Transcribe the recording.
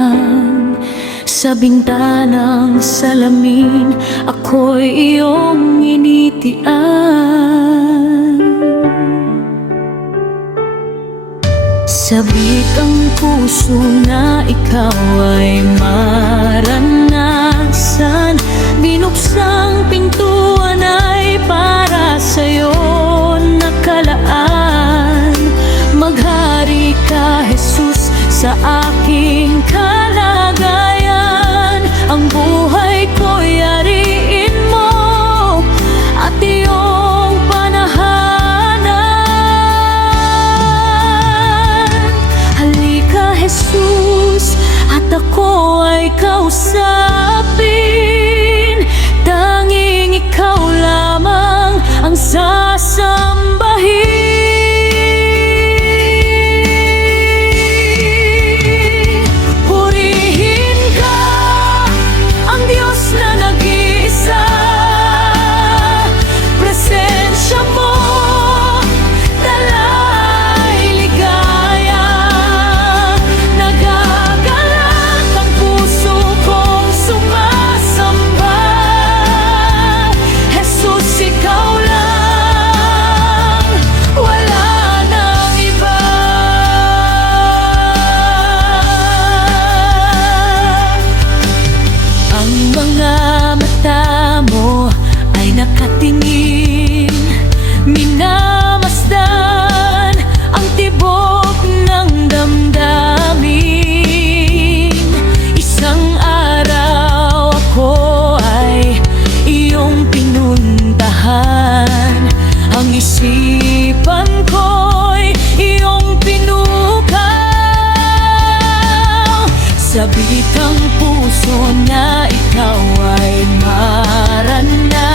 dahan. Sa bintanang salamin, ako'y iyong initian. Sabik ang puso na ikaw ay maranasan. Binuksang pintuan ay para sa'yo nakalaan. Maghari ka, Jesus, sa aking kalagayan. Ang buhay ko'y yariin mo at iyong panahanan. Halika, Jesus, at ako ay kausapin. Tanging ikaw lamang ang sasambahin. Nakatingin, minamasdan ang tibok ng damdamin. Isang araw ako ay iyong pinuntahan. Ang isipan ko'y iyong pinukaw. Sabik ang puso na ikaw ay maranasan.